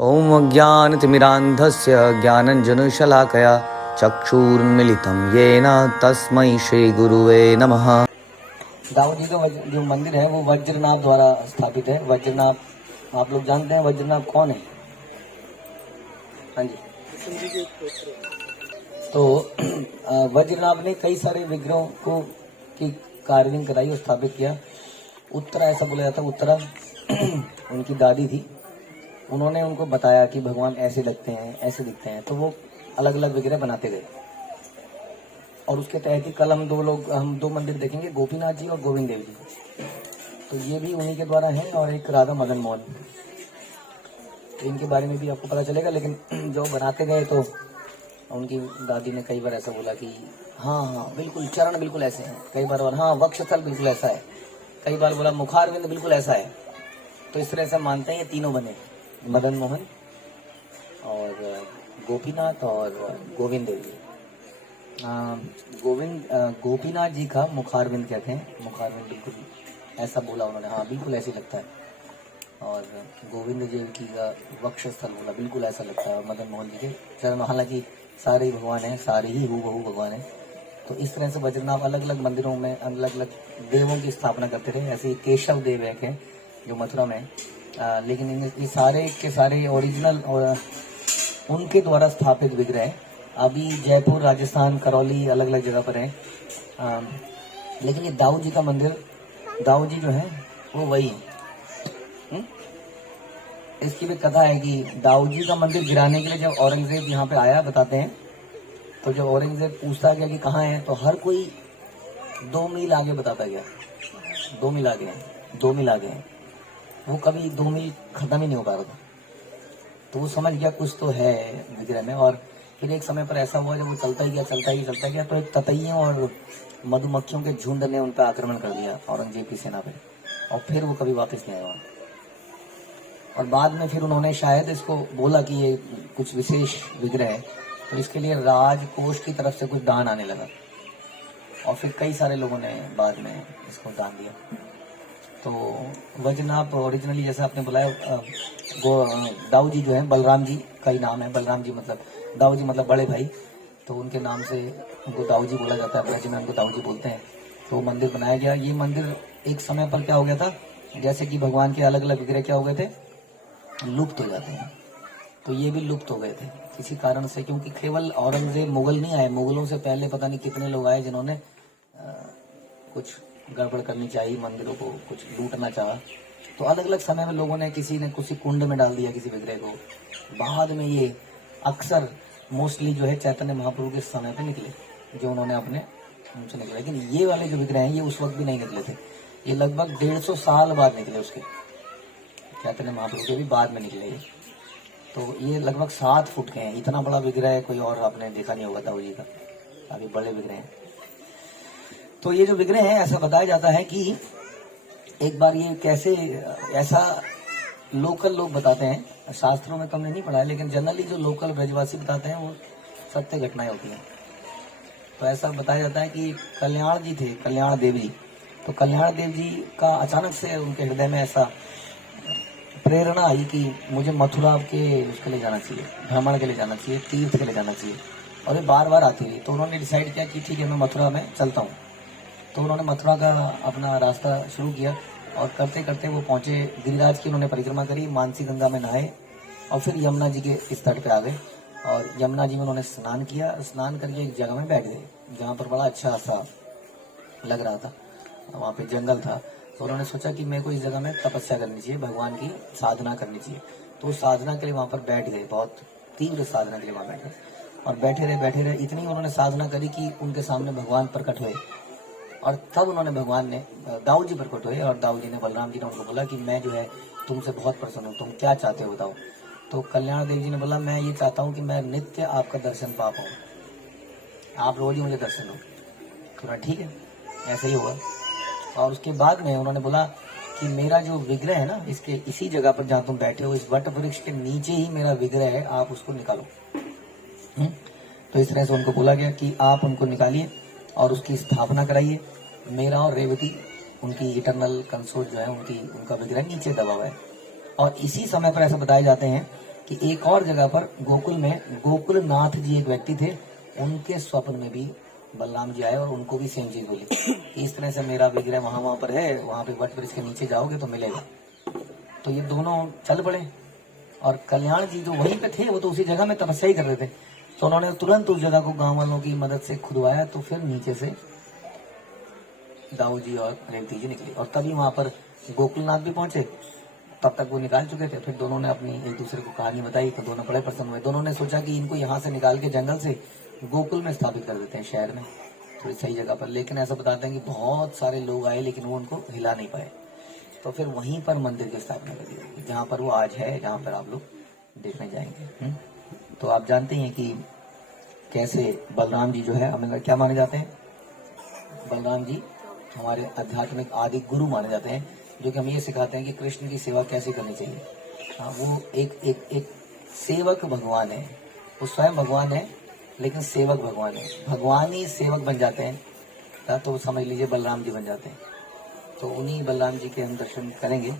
ॐ अज्ञानतिमिरान्धस्य ज्ञानञ्जनशलाकया चक्षुरुन्मीलितं येन तस्मै श्रीगुरुवे नमः। दाऊ जी का जो मंदिर है वो वज्रनाभ द्वारा स्थापित है। वज्रनाभ आप लोग जानते हैं वज्रनाभ कौन है? हाँ जी। तो वज्रनाभ ने कई सारे विग्रहों को की कार्विंग कराई और स्थापित किया। उत्तरा ऐसा बोला जाता है, उत्तरा उनकी दादी थी, उन्होंने उनको बताया कि भगवान ऐसे लगते हैं, ऐसे दिखते हैं, तो वो अलग अलग विग्रह बनाते गए। और उसके तहत ही कल हम दो मंदिर देखेंगे, गोपीनाथ जी और गोविंद देव जी। तो ये भी उन्हीं के द्वारा है, और एक राधा मदन मोहन, तो इनके बारे में भी आपको पता चलेगा। लेकिन जो बनाते गए तो उनकी दादी ने कई बार ऐसा बोला कि हाँ हाँ बिल्कुल चरण बिल्कुल ऐसे हैं, कई बार बोला हाँ वक्षस्थल बिल्कुल ऐसा है, कई बार बोला मुखारविंद बिल्कुल ऐसा है। तो इस तरह से मानते हैं ये तीनों बने, मदन मोहन और गोपीनाथ और गोविंद देव जी। गोपीनाथ जी का मुखारविंद कहते हैं, मुखारविंद बिल्कुल ऐसा बोला उन्होंने, हाँ बिल्कुल ऐसे लगता है। और गोविंद जी की का वक्षस्थल बोला बिल्कुल ऐसा लगता है। और मदन मोहन जी के चरण, हालांकि सारे ही भगवान हैं, सारे ही हूबहू भगवान हैं। तो इस तरह से वज्रनाभ अलग अलग मंदिरों में अलग अलग देवों की स्थापना करते रहे। ऐसे ही केशव देव एक है जो मथुरा में, लेकिन ये सारे के सारे ओरिजिनल और उनके द्वारा स्थापित विग्रह अभी जयपुर, राजस्थान, करौली अलग अलग जगह पर हैं। लेकिन ये दाऊ जी का मंदिर, दाऊ जी जो है वो वही है। इसकी भी कथा है कि दाऊ जी का मंदिर गिराने के लिए जब औरंगजेब यहाँ पे आया, बताते हैं, तो जब औरंगजेब पूछता गया कि कहाँ है, तो हर कोई 2 मील आगे बताता गया, 2 मील आगे हैं, 2 मील आगे हैं। वो कभी 2 मील खत्म ही नहीं हो पा रहा था। तो वो समझ गया कुछ तो है विग्रह में। और फिर एक समय पर ऐसा हुआ जब वो चलता ही गया, तो एक ततैयों और मधुमक्खियों के झुंड ने उन पर आक्रमण कर दिया, औरंगजेब की सेना पे, और फिर वो कभी वापस नहीं आया वहाँ। और बाद में फिर उन्होंने शायद इसको बोला कि ये कुछ विशेष विग्रह है, तो इसके लिए राजकोष की तरफ से कुछ दान आने लगा, और फिर कई सारे लोगों ने बाद में इसको दान दिया। तो वज्रनाभ ओरिजिनली जैसा आपने बुलाया, दाऊ जी जो है, बलराम जी का ही नाम है, बलराम जी मतलब दाऊ जी मतलब बड़े भाई, तो उनके नाम से उनको दाऊ जी बोला जाता है, ब्रज में उनको दाऊ जी बोलते हैं। तो मंदिर बनाया गया। ये मंदिर एक समय पर क्या हो गया था, जैसे कि भगवान के अलग अलग विग्रह क्या हो गए थे, लुप्त हो जाते हैं। तो ये भी लुप्त हो गए थे किसी कारण से, क्योंकि केवल औरंगजेब मुगल नहीं आए, मुगलों से पहले पता नहीं कितने लोग आए जिन्होंने कुछ गड़बड़ करनी चाहिए, मंदिरों को कुछ लूटना चाहा। तो अलग अलग समय में लोगों ने, किसी ने किसी कुंड में डाल दिया किसी विग्रह को। बाद में ये अक्सर मोस्टली जो है चैतन्य महाप्रभु के समय पे निकले, जो उन्होंने अपने उनसे निकले। लेकिन ये वाले जो विग्रह हैं ये उस वक्त भी नहीं निकले थे, ये लगभग 150 साल बाद निकले, उसके चैतन्य महाप्रभु के भी बाद में निकले ये। तो ये लगभग 7 फुट के हैं। इतना बड़ा विग्रह है कोई और आपने देखा नहीं होगा दाऊ जी का, काफी बड़े विग्रह हैं। तो ये जो विग्रह है, ऐसा बताया जाता है कि एक बार ये कैसे, ऐसा लोकल लोग बताते हैं, शास्त्रों में तुमने नहीं पढ़ा है, लेकिन जनरली जो लोकल ब्रजवासी बताते हैं वो सत्य घटनाएं होती हैं। तो ऐसा बताया जाता है कि कल्याण जी थे, कल्याण देव जी, तो कल्याण देव जी का अचानक से उनके हृदय में ऐसा प्रेरणा आई कि मुझे मथुरा के उसके लिए जाना चाहिए, भ्रमण के लिए जाना चाहिए, तीर्थ के लिए जाना चाहिए। और ये बार बार आती रही, तो उन्होंने डिसाइड किया कि ठीक है मैं मथुरा में चलता हूँ। तो उन्होंने मथुरा का अपना रास्ता शुरू किया, और करते करते वो पहुंचे, गिरिराज की उन्होंने परिक्रमा करी, मानसी गंगा में नहाए, और फिर यमुना जी के इस तट पे आ गए। और यमुना जी में उन्होंने स्नान किया, स्नान करके एक जगह में बैठ गए जहाँ पर बड़ा अच्छा सा लग रहा था, वहाँ पे जंगल था। तो उन्होंने सोचा कि मेरे को इस जगह में तपस्या करनी चाहिए, भगवान की साधना करनी चाहिए। तो साधना के लिए वहाँ पर बैठ गए, बहुत तीव्र साधना के लिए वहाँ बैठ गए, और बैठे रहे। इतनी उन्होंने साधना करी कि उनके सामने भगवान प्रकट हुए। और तब उन्होंने, भगवान ने दाऊ जी प्रकट हुए, और दाऊ जी ने, बलराम जी ने उनको बोला कि मैं जो है तुमसे बहुत प्रसन्न हूँ, तुम क्या चाहते हो बताओ। तो कल्याण देव जी ने बोला मैं ये चाहता हूँ कि मैं नित्य आपका दर्शन पा पाऊँ, आप रोज ही मुझे दर्शन हो। तो ठीक है, ऐसा ही हुआ। और उसके बाद में उन्होंने बोला कि मेरा जो विग्रह है ना, इसके इसी जगह पर जहाँ तुम बैठे हो, इस वट वृक्ष के नीचे ही मेरा विग्रह है, आप उसको निकालो। तो इस तरह से उनको बोला गया कि आप उनको निकालिए और उसकी स्थापना कराइए। मेरा और रेवती, उनकी इटरनल कंसोर्ट जो है, उनका विग्रह नीचे दबा हुआ है। और इसी समय पर ऐसा बताए जाते हैं कि एक और जगह पर गोकुल में गोकुलनाथ जी एक व्यक्ति थे, उनके स्वप्न में भी बलराम जी आए और उनको भी सेम चीज बोली कि इस तरह से मेरा विग्रह वहां पर है, वहां पे वट वृक्ष के नीचे जाओगे तो मिलेगा। तो ये दोनों चल पड़े और कल्याण जी जो वहीं पे थे वो तो उसी जगह में तपस्या ही कर रहे थे, तो उन्होंने तुरंत उस जगह को गांव वालों की मदद से खुदवाया, तो फिर नीचे से दाऊ जी और रेवती जी निकली और तभी वहां पर गोकुलनाथ भी पहुंचे। तब तक वो निकाल चुके थे। फिर दोनों ने अपनी एक दूसरे को कहानी बताई तो दोनों बड़े प्रसन्न हुए। दोनों ने सोचा कि इनको यहाँ से निकाल के जंगल से गोकुल में स्थापित कर देते हैं, शहर में थोड़ी सही जगह पर। लेकिन ऐसा बताते हैं कि बहुत सारे लोग आए लेकिन वो उनको हिला नहीं पाए, तो फिर वहीं पर मंदिर की स्थापना कर दी जहाँ पर वो आज है, जहाँ पर आप लोग देखने जाएंगे। तो आप जानते हैं कि कैसे बलराम जी जो है हमें क्या माने जाते हैं, बलराम जी हमारे आध्यात्मिक आदि गुरु माने जाते हैं, जो कि हमें ये सिखाते हैं कि कृष्ण की सेवा कैसे करनी चाहिए। हाँ, वो एक सेवक भगवान है, वो स्वयं भगवान है लेकिन सेवक भगवान है। भगवान ही सेवक बन जाते हैं, तो समझ लीजिए बलराम जी बन जाते हैं। तो उन्हीं बलराम जी के हम दर्शन करेंगे।